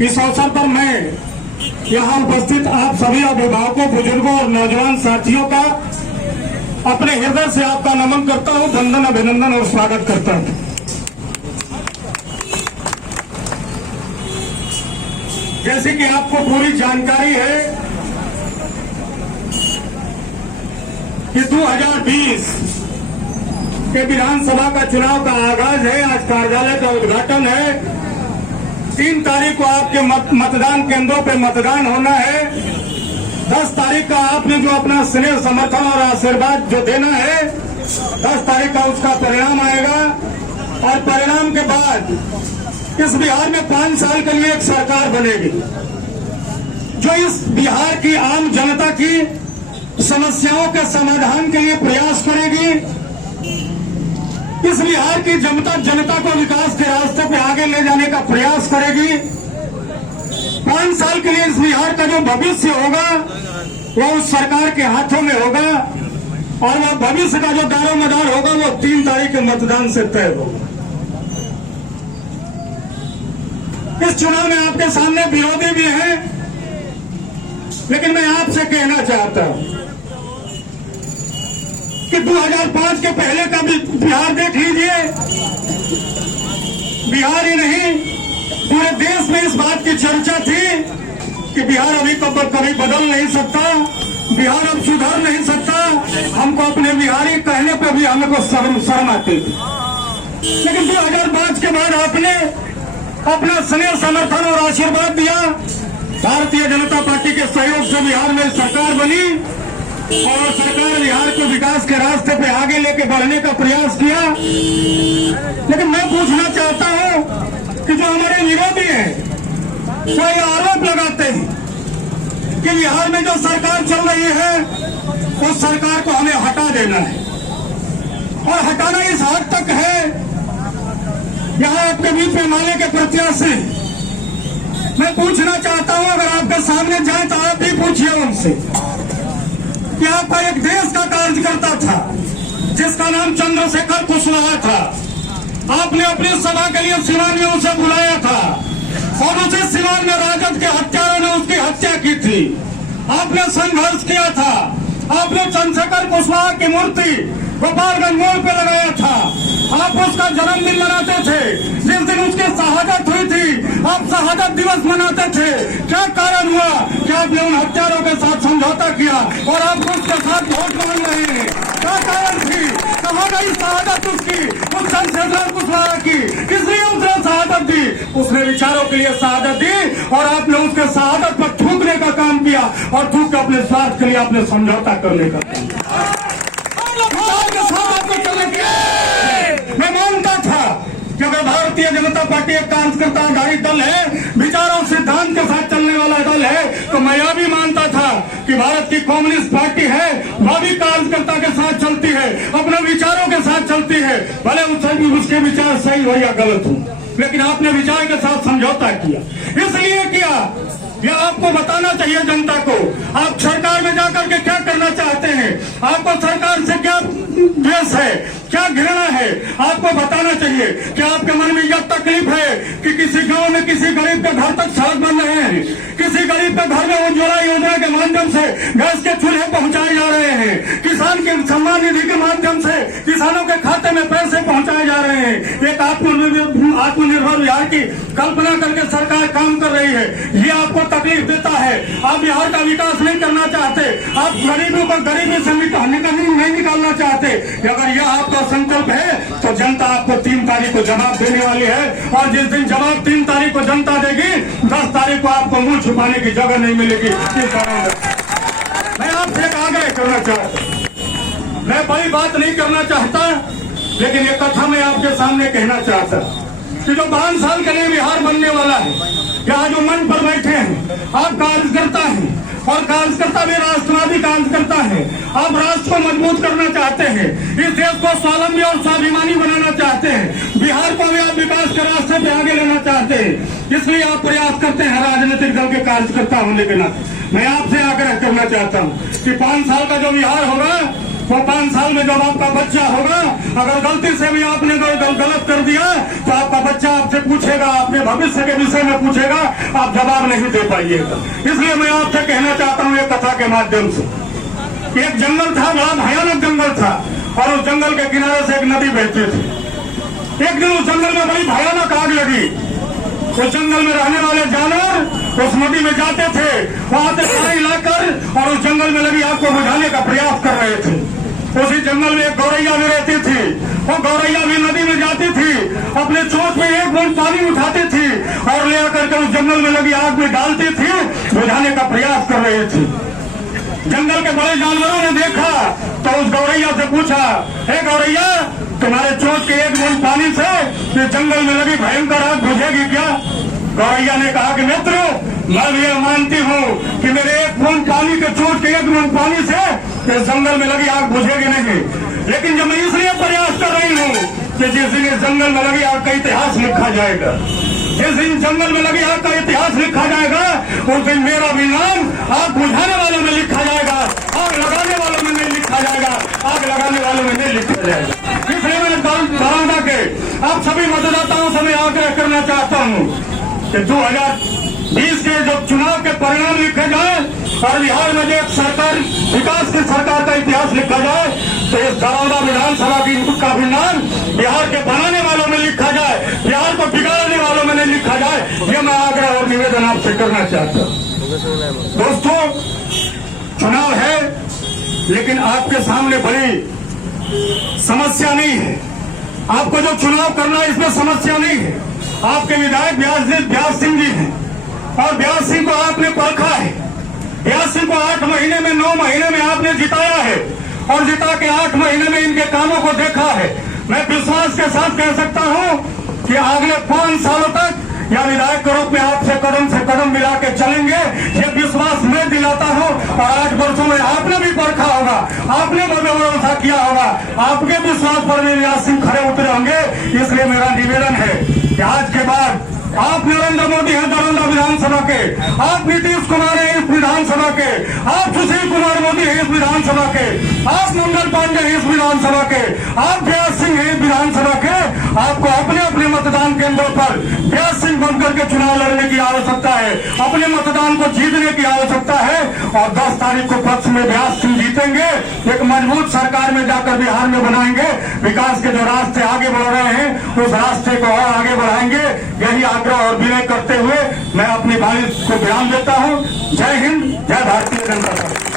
इस अवसर पर मैं यहाँ उपस्थित आप सभी अभिभावकों, बुजुर्गों और नौजवान साथियों का अपने हृदय से आपका नमन करता हूँ, वंदन, अभिनंदन और स्वागत करता हूँ। जैसे कि आपको पूरी जानकारी है कि 2020 के विधानसभा का चुनाव का आगाज है। आज कार्यालय का उद्घाटन है। 3 तारीख को आपके मतदान केंद्रों पे मतदान होना है। 10 तारीख का आपने जो अपना स्नेह, समर्थन और आशीर्वाद जो देना है, 10 तारीख का उसका परिणाम आएगा। और परिणाम के बाद इस बिहार में 5 साल के लिए एक सरकार बनेगी जो इस बिहार की आम जनता की समस्याओं के समाधान के लिए प्रयास करेगी। इस बिहार की जनता को विकास के रास्ते पे आगे ले जाने का प्रयास करेगी। 5 साल के लिए इस बिहार का जो भविष्य होगा वो उस सरकार के हाथों में होगा और वह भविष्य का जो दारोमदार होगा वो 3 तारीख के मतदान से तय होगा। इस चुनाव में आपके सामने विरोधी भी हैं, लेकिन मैं आपसे कहना चाहता हूं कि 2005 के पहले का भी बिहार देख लीजिए। बिहार ही नहीं, पूरे देश में इस बात की चर्चा थी कि बिहार अभी कभी बदल नहीं सकता, बिहार अब सुधर नहीं सकता। हमको अपने बिहारी कहने पर भी हमको शर्म आती थी। लेकिन 2005 के बाद आपने अपना स्नेह, समर्थन और आशीर्वाद दिया। भारतीय जनता पार्टी के सहयोग से बिहार में सरकार बनी और सरकार बिहार को विकास के रास्ते पे आगे लेके बढ़ने का प्रयास किया। लेकिन मैं पूछना चाहता हूं कि जो हमारे विरोधी हैं वो ये आरोप लगाते हैं कि बिहार में जो सरकार चल रही है उस सरकार को हमें हटा देना है और हटाना इस हद तक है। यहाँ आपके बीच में माले के प्रत्याशी, मैं पूछना चाहता हूं, अगर आपके सामने जाए तो आप भी पूछिए उनसे कि आपका एक देश का कार्यकर्ता था जिसका नाम चंद्रशेखर कुशवाहा था। आपने अपनी सभा के लिए सिवान में उसे बुलाया था और उसे सिवान में राजद के हत्यारों ने उसकी हत्या की थी। आपने संघर्ष किया था। आपने चंद्रशेखर कुशवाहा की मूर्ति गोपालगंज मोड़ पे लगाया था। आप उसका जन्मदिन मनाते थे। जिस दिन उसकी शहादत हुई थी आप शहादत दिवस मनाते थे। क्या कारण हुआ कि आपने उन हत्यारों के साथ समझौता किया और आप उसके साथ वोट मांग रहे हैं? क्या कारण थी? कहाँ गई शहादत उसकी, उस चंद्रशेखर कुशवाहा की? इसलिए उसने शहादत दी, उसने विचारों के लिए शहादत दी और आपने उसके शहादत पर थूकने का काम किया और थूक के अपने स्वार्थ के लिए आपने समझौता करने का काम किया। मैं मानता था कि अगर भारतीय जनता पार्टी एक कार्यकर्ता आधारित दल है, विचारों सिद्धांत के साथ चलने वाला दल है, तो मैं यह भी मानता था कि भारत की कम्युनिस्ट पार्टी है वह भी कार्यकर्ता के साथ चलती है, अपने विचारों के साथ चलती है, भले उसके विचार सही हो या गलत हो, लेकिन आपने विचार के साथ समझौता किया। इसलिए किया, यह आपको बताना चाहिए जनता को। आप सरकार में जाकर के क्या करना चाहते हैं, आपको सरकार से क्या द्वेष है, क्या घृणा है, आपको बताना चाहिए कि आपके मन में यह तकलीफ है कि किसी गांव में किसी गरीब के घर तक सड़क बन रहे हैं, किसी गरीब के घर में उज्ज्वला योजना के माध्यम से गैस के चूल्हे पहुंचाए जा रहे हैं, किसान के सम्मान निधि के माध्यम से किसानों के खाते में पैसे पहुंचाए जा रहे हैं। एक आत्मनिर्भर बिहार की कल्पना करके सरकार काम कर रही है। ये आपको तकलीफ देता है। आप बिहार का विकास नहीं करना चाहते, आप गरीबों को गरीबी से नहीं निकालना चाहते। अगर यह आपका संकल्प है तो जनता आपको 3 तारीख को जवाब देने वाली है और जिस दिन जवाब 3 तारीख को जनता देगी, 10 तारीख को आपको मुंह छुपाने की जगह नहीं मिलेगी। मैं आपसे एक आग्रह करना चाहता हूं, मैं बड़ी बात नहीं करना चाहता, लेकिन ये कथा मैं आपके सामने कहना चाहता कि जो 5 साल के लिए बिहार बनने वाला है, यहाँ जो मंच पर बैठे हैं आप कार्यकर्ता हैं और कार्यकर्ता भी राष्ट्रवादी कार्यकर्ता है। आप राष्ट्र को मजबूत करना चाहते हैं, इस देश को स्वावलंबी और स्वाभिमानी बनाना चाहते हैं, बिहार को भी आप विकास के रास्ते पे आगे लेना चाहते हैं, इसलिए आप प्रयास करते हैं राजनीतिक दल के कार्यकर्ता होने के नाते। मैं आपसे आग्रह करना चाहता हूँ कि 5 साल का जो बिहार होगा वो 5 साल में जब आपका बच्चा होगा, अगर गलती से भी आपने गलत कर दिया तो आपका बच्चा आपसे पूछेगा, अपने भविष्य के विषय में पूछेगा, आप जवाब नहीं दे पाइएगा। इसलिए मैं आपसे कहना चाहता हूँ एक कथा के माध्यम से। एक जंगल था, बड़ा भयानक जंगल था, और उस जंगल के किनारे से एक नदी बहती थी। एक दिन उस जंगल में बड़ी भयानक आग लगी। उस जंगल में रहने वाले जानवर उस नदी में जाते थे, वहां से पानी लाकर और उस जंगल में लगी आग को बुझाने का प्रयास कर रहे थे। उसी जंगल में एक गौरैया भी रहती थी। वो गौरैया भी नदी में जाती थी, अपने चोंच में एक बूंद पानी उठाती थी और ले आकर के उस जंगल में लगी आग में डालती थी, बुझाने का प्रयास कर रही थी। जंगल के बड़े जानवरों ने देखा तो उस गौरैया से पूछा, हे गौरैया, तुम्हारे चोंच के एक बूंद पानी से ये जंगल में लगी भयंकर आग बुझेगी क्या? गौरैया ने कहा कि मित्र, मैं भी ये मानती हूँ कि मेरे एक बूंद पानी के चोंच के एक बूंद पानी से इस जंगल में लगी आग बुझेगी नहीं, लेकिन जब मैं इसलिए प्रयास कर रही हूँ कि जिस दिन इस जंगल में लगी आग का इतिहास लिखा जाएगा, जिस दिन जंगल में लगी आग का इतिहास लिखा जाएगा, उस दिन मेरा भी नाम आग बुझाने वालों में लिखा जाएगा, आग लगाने वालों में नहीं लिखा जाएगा, आग लगाने वालों में नहीं लिखा जाएगा। इसलिए मैंने दरौंदा के आप सभी मतदाताओं से मैं आग्रह करना चाहता हूँ कि 2020 के जब चुनाव के परिणाम लिखे जाए और बिहार में जो एक सरकार, विकास की सरकार का इतिहास लिखा जाए, तो इस दरौंदा विधानसभा का भी नाम बिहार के बनाने वालों में लिखा जाए, बिहार को बिगाड़ने वालों में नहीं लिखा जाए। ये मैं आग्रह और निवेदन आपसे करना चाहता हूँ। दोस्तों, चुनाव है, लेकिन आपके सामने बड़ी समस्या नहीं है। आपको जो चुनाव करना है इसमें समस्या नहीं है। आपके विधायक व्यास सिंह जी हैं और व्यास सिंह को आपने परखा है। व्यास सिंह को 8 महीने में 9 महीने में आपने जिताया है और जिता के 8 महीने में इनके कामों को देखा है। मैं विश्वास के साथ कह सकता हूं कि अगले 5 सालों तक या विधायक के रूप में आपसे कदम से कदम मिला के चलेंगे, ये विश्वास मैं दिलाता हूं। और 8 वर्षों में आपने भी परखा होगा, आपने भरोसा किया होगा, आपके विश्वास पर भी व्यास सिंह खड़े उतरे होंगे। इसलिए मेरा निवेदन है कि आज के बाद आप नरेंद्र मोदी हैं दरौंदा विधानसभा के, आप नीतीश कुमार हैं इस विधानसभा के, आप सुशील कुमार मोदी हैं इस विधानसभा के, आप मंगल पांडे हैं इस विधानसभा के, आप व्यास सिंह हैं विधानसभा के। आपको अपने अपने मतदान केंद्रों पर व्यास सिंह बनकर के चुनाव लड़ने की आवश्यकता है, अपने मतदान को जीतने की आवश्यकता है। और 10 तारीख को पक्ष में व्यास सिंह जीतेंगे, एक मजबूत सरकार में जाकर बिहार में बनाएंगे। विकास के जो रास्ते आगे बढ़ रहे हैं उस रास्ते को और आगे बढ़ाएंगे। यही आग्रह और विनय करते हुए मैं अपनी बात को विराम देता हूँ। जय हिंद, जय भारतीय जनता पार्टी।